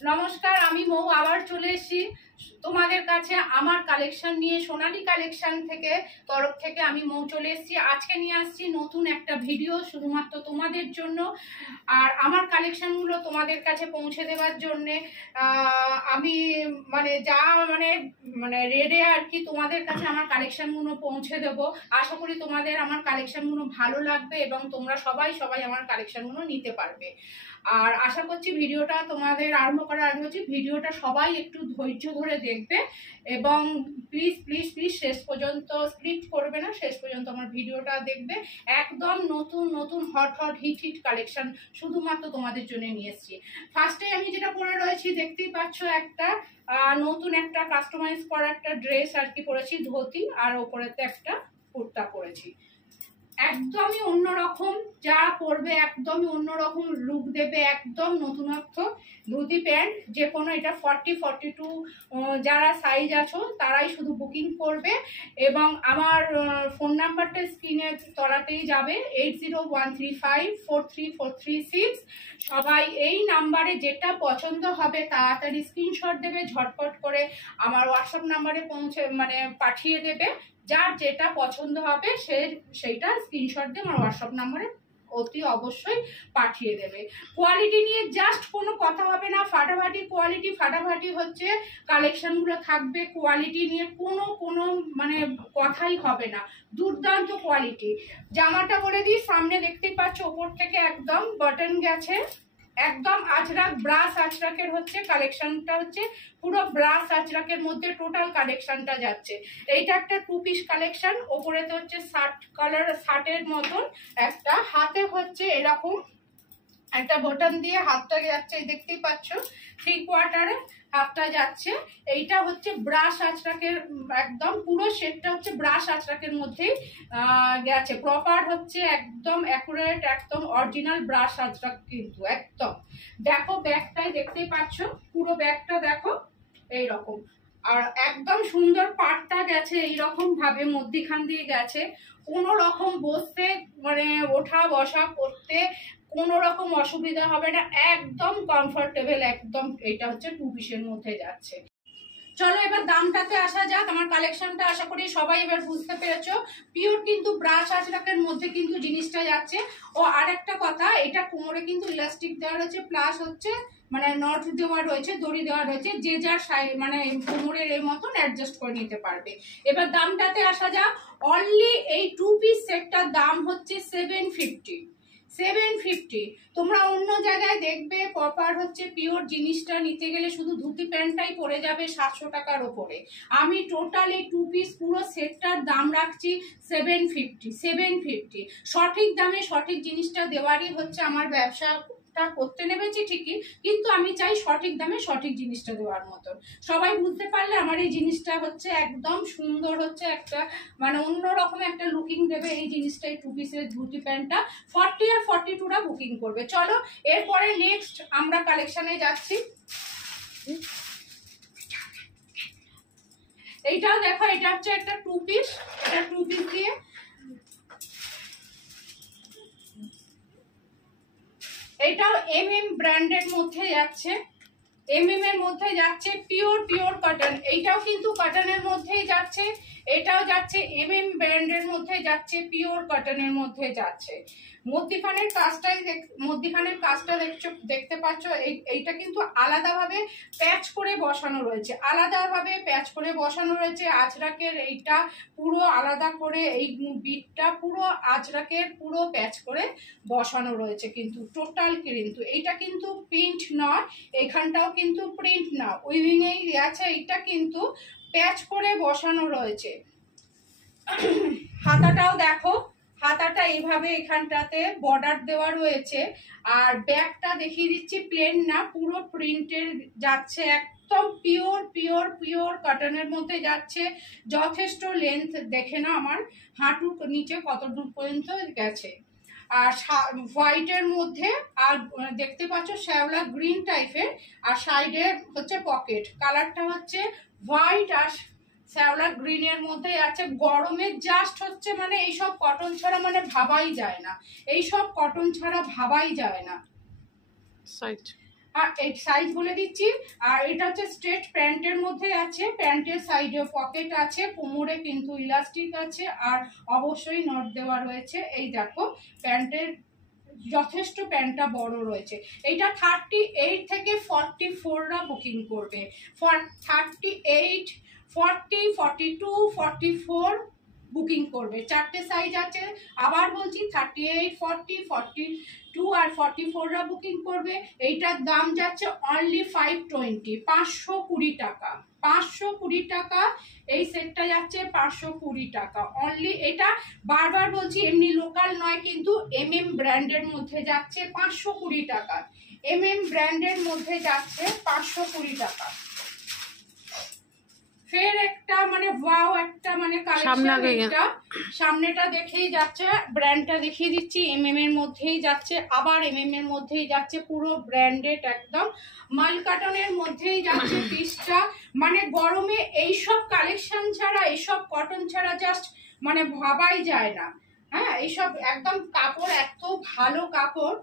নমস্কার, আমি মৌ আবার চলে এসেছি তোমাদের কাছে আমার কালেকশন নিয়ে। সোনালী কালেকশন থেকে তরফ থেকে আমি মৌ চলে এসেছি। আজকে নিয়ে আসছি নতুন একটা ভিডিও শুধুমাত্র তোমাদের জন্য, আর আমার কালেকশনগুলো তোমাদের কাছে পৌঁছে দেওয়ার জন্যে আমি মানে রেডে আর কি তোমাদের কাছে আমার কালেকশনগুলো পৌঁছে দেবো। আশা করি তোমাদের আমার কালেকশনগুলো ভালো লাগবে এবং তোমরা সবাই আমার কালেকশনগুলো নিতে পারবে। আর আশা করছি ভিডিওটা তোমাদের আরম্ভ করার আগে হচ্ছে ভিডিওটা সবাই একটু ধৈর্য ধরে দেখবে এবং প্লিজ প্লিজ প্লিজ শেষ পর্যন্ত স্ক্রিপ্ট করবে না, শেষ পর্যন্ত আমার ভিডিওটা দেখবে। একদম নতুন নতুন hot hot hit hit collection শুধুমাত্র তোমাদের জন্য নিয়ে এসেছি। ফার্স্টে আমি যেটা পরে রয়েছি দেখতেই পাচ্ছ, একটা নতুন একটা কাস্টমাইজ করা একটা ড্রেস আর কি পরেছি, ধুতি, আর ওপরেতে একটা কুর্তা পরেছি। একদমই অন্যরকম, যা পরবে একদমই অন্যরকম লুক দেবে, একদম নতুনত্ব। ধুতি প্যান্ট যে কোনো, এটা 40-42 যারা সাইজ আছো তারাই শুধু বুকিং করবে এবং আমার ফোন নাম্বারটা স্ক্রিনের তলাতেই যাবে, 8013543436। সবাই এই নাম্বারে যেটা পছন্দ হবে তাড়াতাড়ি স্ক্রিনশট দেবে, ঝটপট করে আমার হোয়াটসঅ্যাপ নাম্বারে পাঠিয়ে দেবে। যার যেটা পছন্দ হবে সেইটা স্ক্রিনশট দিয়ে আমার হোয়াটসঅ্যাপ নাম্বারে অতি অবশ্যই পাঠিয়ে দেবে। কোয়ালিটি নিয়ে জাস্ট কোনো কথা হবে না, ফাটাফাটি কোয়ালিটি, ফাটাফাটি হচ্ছে কালেকশনগুলো থাকবে। কোয়ালিটি নিয়ে কোনো কথাই হবে না, দুর্দান্ত কোয়ালিটি। জামাটা বলে দিই, সামনে দেখতেই পাচ্ছ ওপর থেকে একদম বাটন গেছে, একদম আজরাক ব্রাশ আজরাকের হচ্ছে কালেকশনটা, হচ্ছে পুরো ব্রাশ আজরাকের মধ্যে টোটাল কালেকশনটা যাচ্ছে। এইটা একটা 2 পিস কালেকশন, ওপরেতে হচ্ছে শার্টের মতন একটা, হাতে হচ্ছে এরকম একটা বটন দিয়ে হাতটা যাচ্ছে, দেখতেই পাচ্ছ 3/4 হাতটা যাচ্ছে। এইটা হচ্ছে ব্রাশ আঁচড়াকের, একদম পুরো সেটটা হচ্ছে ব্রাশ আঁচড়াকের মধ্যেই গেছে। প্রপার হচ্ছে একদম অ্যাকুরেট, একদম অরিজিনাল ব্রাশ আঁচড়াক কিন্তু একদম। দেখো ব্যাগটাই দেখতেই পাচ্ছ, পুরো ব্যাগটা দেখো এইরকম, আর একদম সুন্দর পাটটা গেছে এইরকম ভাবে, মধ্যিখান দিয়ে গেছে। কোনো রকম বসতে ওঠা বসা করতে কোনো রকম অসুবিধা হবে না, একদম কমফোর্টেবল একদম। এটা হচ্ছে 2 পিসের মধ্যে যাচ্ছে। চলো এবার দামটাতে আসা যাক। আমার কালেকশনটা আশা করি সবাই এবার বুঝতে পেরেছো, পিওর কিন্তু ব্রাশ আজরাকের মধ্যে কিন্তু জিনিসটা যাচ্ছে। ও আরেকটা কথা, এটা কোমরে কিন্তু ইলাস্টিক দেওয়া রয়েছে, প্লাস হচ্ছে নট দেওয়া রয়েছে, দড়ি দেওয়া রয়েছে, যে যার কোমরের এই মতন অ্যাডজাস্ট করে নিতে পারবে। এবার দামটাতে আসা যাক। অনলি এই 2 পিস সেটটার দাম হচ্ছে 750। তোমরা অন্য জায়গায় দেখবে প্রপার হচ্ছে পিওর জিনিসটা নিতে গেলে শুধু ধুতি প্যান্টটাই পরে যাবে 700 টাকার ওপরে। আমি টোটাল এই 2 পিস পুরো সেটটার দাম রাখছি 750। সঠিক দামে সঠিক জিনিসটা দেওয়ারই হচ্ছে আমার ব্যবসা করতে নেমেছি ঠিকই, কিন্তু আমি চাই সঠিক দামে সঠিক জিনিসটা দেওয়ার মতন। সবাই বুঝতে পারলে আমার এই জিনিসটা হচ্ছে একদম সুন্দর, হচ্ছে একটা অন্যরকম একটা লুকিং দেবে এই জিনিসটা। এই 2 পিসের ধুতি প্যান্টটা 40 আর 42রা বুকিং করবে। চলো এরপরে নেক্সট আমরা কালেকশনে যাচ্ছি। এইটাও দেখো, এটা হচ্ছে একটা 2 পিস, এটা 2 পিস দিয়ে এটাও MM ব্র্যান্ডের মধ্যে যাচ্ছে, MM এর মধ্যে যাচ্ছে, পিওর কটন। এইটাও কিন্তু কটনের মধ্যেই যাচ্ছে, এটাও যাচ্ছে MM ব্র্যান্ডের মধ্যে যাচ্ছে, পিওর কটনের মধ্যে যাচ্ছে। মধ্যিখানের কাজটা দেখতে পাচ্ছ, এইটা কিন্তু আলাদাভাবে প্যাচ করে বসানো রয়েছে, আজরাকের এইটা পুরো আলাদা করে, এই বিটটা পুরো আজরাকের পুরো প্যাচ করে বসানো রয়েছে কিন্তু টোটাল। কিন্তু এইটা কিন্তু প্রিন্ট নয়, এখানটাও কিন্তু প্রিন্ট না, উইভিং এই আছে, এইটা কিন্তু প্যাচ করে বসানো রয়েছে। হাতাটাও দেখো, হাতাটা এইভাবে এখানটাতে বর্ডার দেওয়া রয়েছে। আর ব্যাগটা দেখিয়ে দিচ্ছি, প্লেন না, পুরো প্রিন্টের যাচ্ছে, একদম পিওর কটনের মধ্যে যাচ্ছে। যথেষ্ট লেন্থ দেখে না আমার হাঁটু নিচে কতদূর পর্যন্ত গেছে। আর হোয়াইটের মধ্যে, আর দেখতে পাচ্ছ শ্যাওলা গ্রিন টাইপের, আর সাইডে হচ্ছে পকেট। কালারটা হচ্ছে হোয়াইট আর শ্যাওলা গ্রিনের মধ্যে আছে। গরমে জাস্ট হচ্ছে এইসব কটন ছাড়া ভাবাই যায় না, এইসব কটন ছাড়া ভাবাই যায় না। আর এই সাইজ বলে দিচ্ছি। আর এটা হচ্ছে স্ট্রেট প্যান্টের মধ্যে আছে, প্যান্টের সাইডে পকেট আছে, কোমরে কিন্তু ইলাস্টিক আছে, আর অবশ্যই নট দেওয়া রয়েছে। এই দেখো প্যান্টের যথেষ্ট প্যান্টটা বড় রয়েছে। এইটা 38 থেকে 44রা বুকিং করবে। 38, 40, 42, 44 বুকিং করবে। 4টে সাইজ আছে, আবার বলছি 38, 40, 42 আর 44রা বুকিং করবে। এইটার দাম যাচ্ছে অনলি 520, 520 টাকা। 520 টাকা এই সেটটা যাচ্ছে, 520 টাকা অনলি। এটা বারবার বলছি এমনি লোকাল নয়, কিন্তু MM ব্র্যান্ডের মধ্যে যাচ্ছে 520 টাকা। MM ব্র্যান্ডের মধ্যে যাচ্ছে 520 টাকা। ফের একটা মানে ওয়াও একটা মানে কালেকশন। এটা সামনেটা দেখেই যাচ্ছে, ব্র্যান্ডটা দেখিয়ে দিচ্ছি, MM এর মধ্যেই যাচ্ছে, আবার MM এর মধ্যেই যাচ্ছে, পুরো ব্র্যান্ডেড একদম মাল কাটনের মধ্যেই যাচ্ছে পিসটা। মানে গরমে এইসব কালেকশন ছাড়া, এইসব কটন ছাড়া জাস্ট মানে ভাবাই যায় না। হ্যাঁ, এইসব একদম কাপড় এত ভালো কাপড়।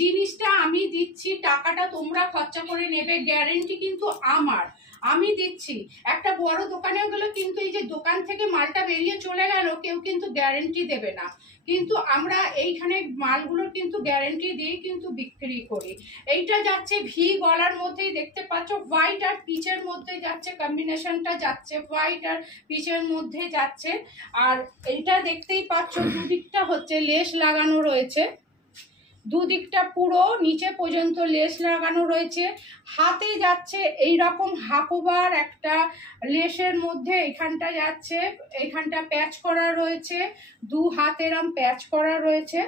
জিনিসটা আমি দিচ্ছি, টাকাটা তোমরা খরচা করে নেবে, গ্যারেন্টি কিন্তু আমার, আমি দিচ্ছি। একটা বড় দোকানে গেলে কিন্তু এই যে দোকান থেকে মালটা বেরিয়ে চলে গেল, কেউ কিন্তু গ্যারেন্টি দেবে না, কিন্তু আমরা এইখানে মালগুলো কিন্তু গ্যারেন্টি দিয়ে কিন্তু বিক্রি করি। এইটা যাচ্ছে ভি গলার মধ্যেই, দেখতে পাচ্ছ হোয়াইট আর পিচের মধ্যে যাচ্ছে, কম্বিনেশনটা যাচ্ছে হোয়াইট আর পিচের মধ্যে যাচ্ছে। আর এইটা দেখতেই পাচ্ছ দুদিকটা হচ্ছে লেস লাগানো রয়েছে, দুদিকটা পুরো নিচে পর্যন্ত লেস লাগানো রয়েছে। হাতে যাচ্ছে এই রকম হাকোবার একটা লেসের মধ্যে, এখানটা যাচ্ছে, এখানটা প্যাচ করা রয়েছে, দু হাত এরম প্যাচ করা রয়েছে।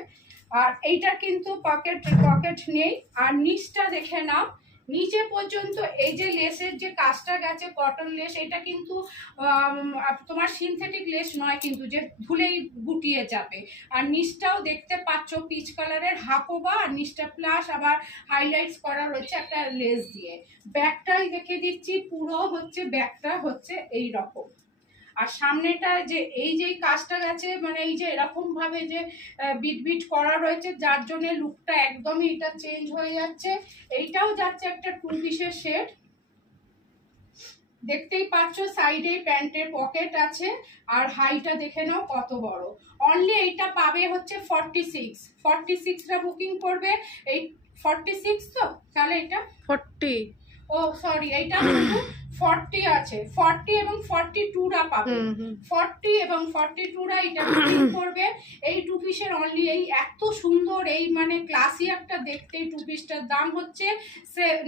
আর এইটা কিন্তু পকেট নেই। আর নিচটা দেখে নাও, নিচে পর্যন্ত এই যে লেসের যে কাজটা গেছে কটন লেস, এটা কিন্তু তোমার সিনথেটিক লেস নয় কিন্তু, যে ধুলেই গুটিয়ে যাবে। আর নিচটাও দেখতে পাচ্ছ পিচ কালারের হাকোবা, আর নিচটা প্লাস আবার হাইলাইটস করা রয়েছে একটা লেস দিয়ে। ব্যাকটাই দেখে দিচ্ছি, পুরো হচ্ছে ব্যাকটা হচ্ছে এই রকম। আর সামনেটা যে এই যে কাজটা গেছে, মানে এই যে এরকম ভাবে যে বিট বিট করা রয়েছে, যার জন্য লুকটা একদমই এটা চেঞ্জ হয়ে যাচ্ছে। এইটাও যাচ্ছে একটা 2 পিসের সেট, দেখতেই পাচ্ছ সাইডে প্যান্টের পকেট আছে। আর হাইটা দেখে নাও কত বড়। অনলি এইটা পাবে হচ্ছে 46রা বুকিং করবে। এই 46 তো, তাহলে এটা 40, ও সরি, এইটা কিন্তু 40 আছে, 40 এবং 42রা পাবে। 40 এবং 42রা এটা বুকিং করবে। এই 2 পিসের অনলি এই এত সুন্দর, এই মানে ক্লাসি একটা দেখতে এই 2 পিসটার দাম হচ্ছে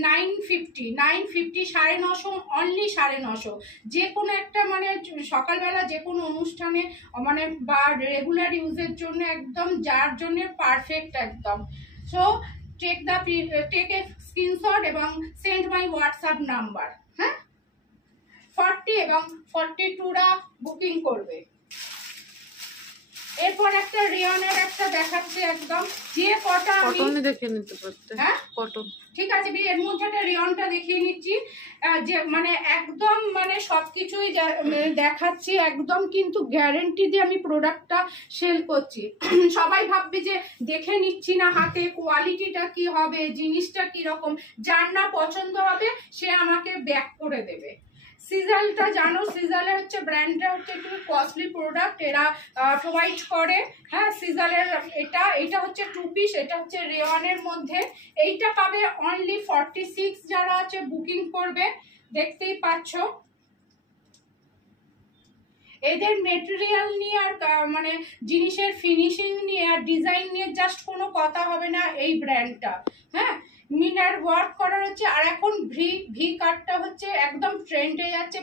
950, 950, 950, অনলি 950। যে কোনো একটা মানে সকালবেলা যে কোনো অনুষ্ঠানে মানে বা রেগুলার ইউজের জন্য একদম, যার জন্য পারফেক্ট একদম। সো take a screenshot এবং send my WhatsApp নাম্বার। হ্যাঁ, 40 এবং 42রা বুকিং করবে। এরপর একটা রিয়নের একটা দেখাচ্ছে একদম, যে কটা আমি দেখে নিতে পারতে। হ্যাঁ কটন, ঠিক আছে, এর মধ্যে একটা রিয়নটা দেখিয়ে নিচ্ছি, যে মানে একদম মানে সবকিছুই দেখাচ্ছি একদম, কিন্তু গ্যারেন্টি দিয়ে আমি প্রোডাক্টটা সেল করছি। সবাই ভাববে যে দেখে নিচ্ছি না হাতে, কোয়ালিটিটা কি হবে, জিনিসটা কি রকম, যার না পছন্দ হবে সে আমাকে ব্যাক করে দেবে। সিজালটা জানো, সিজালের হচ্ছে ব্র্যান্ডটা হচ্ছে একটু কস্টলি প্রোডাক্ট, এরা প্রোভাইড করে। হ্যাঁ, সিজালের এটা হচ্ছে 2 পিস, এটা হচ্ছে রেওয়ানের মধ্যে। এইটা পাবে অনলি 46 যারা আছে বুকিং করবে, দেখতেই পাচ্ছ। এদের মেটেরিয়াল নিয়ে আর মানে জিনিসের ফিনিশিং নিয়ে আর ডিজাইন নিয়ে জাস্ট কোনো কথা হবে না এই ব্র্যান্ডটা। হ্যাঁ, মিনার ওয়ার্ক করা হচ্ছে। আর এখন ভি কাটটা হচ্ছে একদম ট্রেন্ডে যাচ্ছে,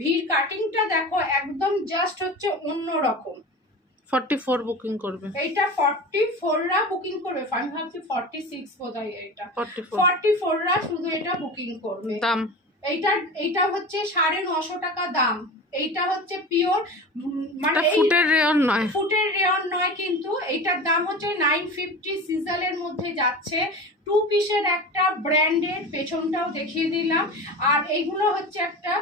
ভি কাটিংটা দেখো একদম জাস্ট হচ্ছে অন্যরকম। 44 বুকিং করবে, এইটা 44রা বুকিং করবে। আমি ভাবছি 46 বোধহয়, এটা 44রা শুধু এটা বুকিং করবে। দাম এইটা হচ্ছে 950 টাকা দাম। এইটা হচ্ছে পিওর মানে ফুটের রেয়ন নয়, কিন্তু এইটার দাম হচ্ছে 950। সিজালের মধ্যে যাচ্ছে, 2 পিসের একটা ব্র্যান্ডের, পেছনটাও দেখিয়ে দিলাম। আর এইগুলো হচ্ছে একটা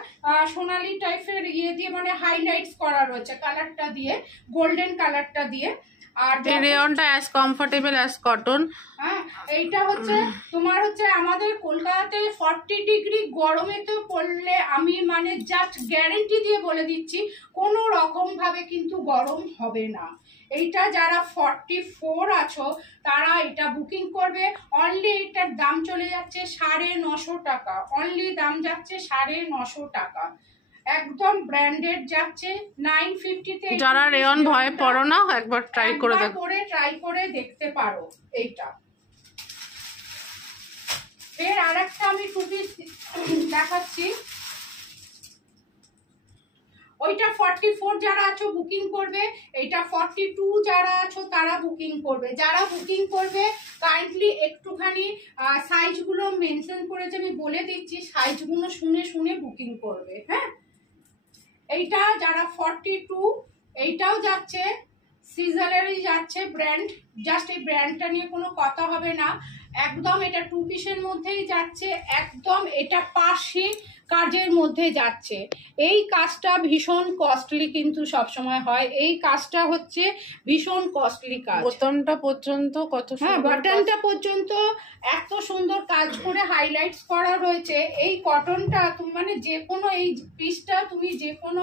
সোনালি টাইপের ইয়ে দিয়ে মানে হাইলাইটস করা রয়েছে, কালারটা দিয়ে গোল্ডেন কালারটা দিয়ে। আর রেয়নটা অ্যাজ কমফোর্টেবল অ্যাজ কটন। হ্যাঁ, এইটা হচ্ছে তোমার হচ্ছে আমাদের কলকাতাতে 40 ডিগ্রি গরমে তো পড়লে আমি মানে জাস্ট গ্যারেন্টি দিয়ে বলে দিচ্ছি কোনো রকম ভাবে কিন্তু গরম হবে না। এইটা যারা 44 আছো তারা এটা বুকিং করবে। অনলি এটার দাম চলে যাচ্ছে 950 টাকা, অনলি দাম যাচ্ছে 950 টাকা, একদম ব্র্যান্ডেড যাচ্ছে 950 তে। যারা রেয়ন ভয় পড়ো না, একবার ট্রাই করে দেখতে পারো। এইটা এর আরেকটা আমি টু পিস দেখাচ্ছি। ওইটা 44 যারা আছো বুকিং করবে, এইটা 42 যারা আছো তারা বুকিং করবে। যারা বুকিং করবে কাইন্ডলি একটুখানি সাইজগুলো মেনশন করেছে, আমি বলে দিচ্ছি, সাইজগুলো শুনে শুনে বুকিং করবে। হ্যাঁ, এইটা যারা 42, এইটাও যাচ্ছে সিজারেরই যাচ্ছে ব্র্যান্ড, জাস্ট এই ব্র্যান্ডটা নিয়ে কোনো কথা হবে না। একদম এটা টু পিসের মধ্যেই যাচ্ছে, একদম এটা পাশে কাজের মধ্যে যাচ্ছে। এই কাজটা ভীষণ কস্টলি কিন্তু সবসময় হয়, এই কাজটা হচ্ছে ভীষণ কস্টলি কাজ। বোতামটা পর্যন্ত কত সুন্দর, হ্যাঁ বাটনটা পর্যন্ত এত সুন্দর কাজ করে হাইলাইটস করা রয়েছে। এই কটনটা তুমি মানে যে কোনো এই পিসটা তুমি যে কোনো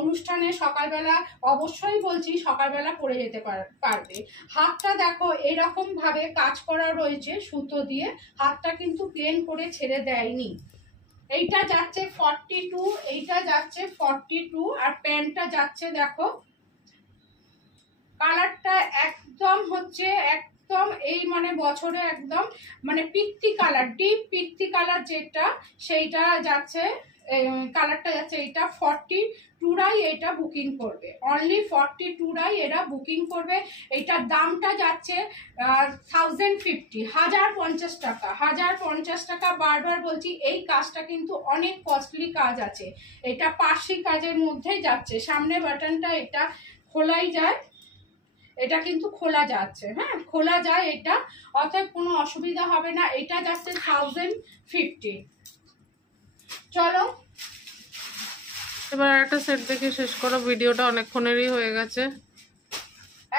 অনুষ্ঠানে সকালবেলা, অবশ্যই বলছি সকালবেলা পরে যেতে পারবে। হাতটা দেখো এরকম ভাবে কাজ করা রয়েছে সুতো দিয়ে, হাতটা কিন্তু প্লেন করে ছেড়ে দেয়নি। এইটা যাচ্ছে 42, এইটা যাচ্ছে 42, আর প্যান্টটা যাচ্ছে দেখো কালারটা একদম হচ্ছে একদম এই মানে বছরে একদম মানে পিত্তি কালার, ডিপ পিত্তি কালার যেটা সেইটা যাচ্ছে, কালারটা যাচ্ছে এইটা 42রাই এটা বুকিং করবে, অনলি 42রাই এরা বুকিং করবে। এইটার দামটা যাচ্ছে 1050 টাকা, 1050 টাকা। বারবার বলছি এই কাজটা কিন্তু অনেক কস্টলি কাজ আছে, এটা পার্সি কাজের মধ্যেই যাচ্ছে। সামনে বাটনটা এটা খোলাই যায়, এটা কিন্তু খোলা যাচ্ছে, হ্যাঁ খোলা যায় এটা, অতএব কোনো অসুবিধা হবে না। এটা যাচ্ছে 1050। চলো এবার একটা সেট দেখে শেষ করো, ভিডিওটা অনেকক্ষণেরই হয়ে গেছে।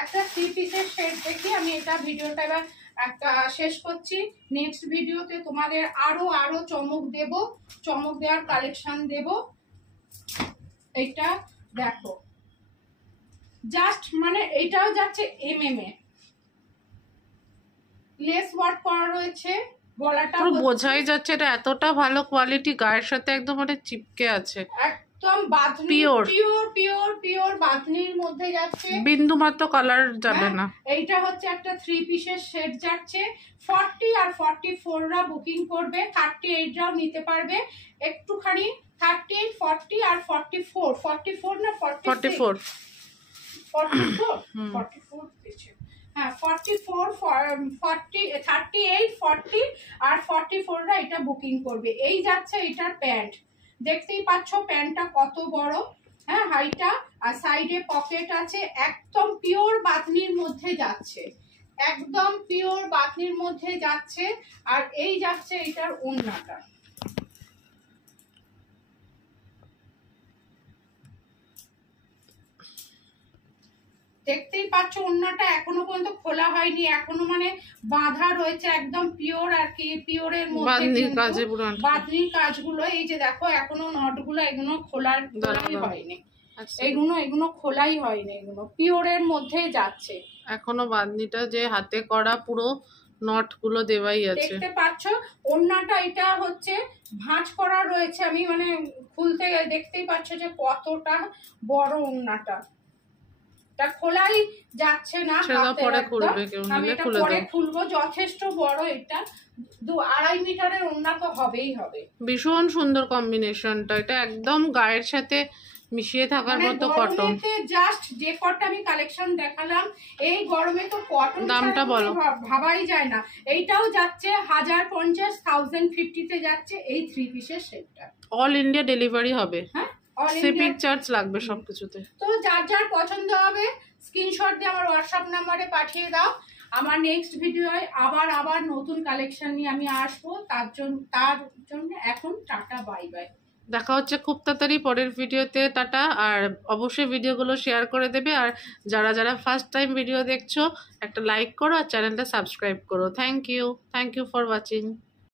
একটা 3 পিসের সেট দেখি আমি, এটা ভিডিওটা এবার একটা শেষ করছি। নেক্সট ভিডিওতে তোমাদের আরো চমক দেওয়ার কালেকশন দেব। এইটা দেখো জাস্ট মানে এটাও যাচ্ছে এমএম এ, লেস ওয়ার্ক করা রয়েছে, গলাটা বোঝাই যাচ্ছে এটা এতটা ভালো কোয়ালিটি, গায়ের সাথে একদম মানে চিপকে আছে, একদম বাঁধনি, পিওর বাঁধনির মধ্যে যাচ্ছে, বিন্দু মাত্র কালার যাবে না। এইটা হচ্ছে একটা 3 পিসের সেট যাচ্ছে। 40 আর 44রা বুকিং করবে, 38রাও নিতে পারবে একটুখানি। 38, 40 আর 44 না 44 হ্যাঁ 44, 40, 38, 40 আর 44রা এটা বুকিং করবে। এই যাচ্ছে এটার প্যান্ট, দেখতেই পাচ্ছ প্যান্টটা কত বড়, হ্যাঁ হাইটা, আর সাইডে পকেট আছে, একদম পিওর বাতনির মধ্যে যাচ্ছে, একদম পিওর বাতনির মধ্যে যাচ্ছে। আর এই যাচ্ছে এটার ওড়নাটা, দেখতেই পাচ্ছ ওড়নাটা এখনো পর্যন্ত খোলা হয়নি, এখনো মানে বাঁধা রয়েছে, একদম পিওর আর কি, পিওরের মধ্যে বাঁধনির কাজগুলো এই যে দেখো এখনো নটগুলো এগুলো খোলাই হয়নি, এগুলো খোলাই হয়নি, এগুলো পিওরের মধ্যে যাচ্ছে। এখনো বাঁধনিটা যে হাতে করা পুরো নট গুলো দেওয়াই আছে, দেখতে পাচ্ছ। ওড়নাটা এটা হচ্ছে ভাঁজ করা রয়েছে, আমি মানে খুলতে দেখতেই পাচ্ছ যে কতটা বড় ওড়নাটা, এটা খোলাই যাচ্ছে না, আমি এটা পরে খুলবো। যথেষ্ট বড়, এটা 2-2.5 মিটারের ওড়না তো হবেই হবে। ভীষণ সুন্দর কম্বিনেশনটা, এটা একদম গায়ের সাথে মিশিয়ে থাকার মতো কটন। জাস্ট যে কটটা আমি কালেকশন দেখালাম, এই গরমে তো কটন দামটা বলো, ভাবাই যায় না। এইটাও যাচ্ছে 1050, 1050 তে যাচ্ছে এই 3 পিসের সেটটা। অল ইন্ডিয়া ডেলিভারি হবে, হ্যাঁ শিপিং চার্জ লাগবে সবকিছুতে। তো যার যার পছন্দ হবে স্ক্রিনশট দিয়ে আমার হোয়াটসঅ্যাপ নাম্বারে পাঠিয়ে দাও। আমার নেক্সট ভিডিওয় আবার নতুন কালেকশন নিয়ে আমি আসবো, তার জন্য এখন টাটা বাই বাই। দেখা হচ্ছে খুব তাড়াতাড়ি পরের ভিডিওতে। টাটা। আর অবশ্যই ভিডিওগুলো শেয়ার করে দেবে। আর যারা যারা ফার্স্ট টাইম ভিডিও দেখছো একটা লাইক করো আর চ্যানেলটা সাবস্ক্রাইব করো। Thank you for watching.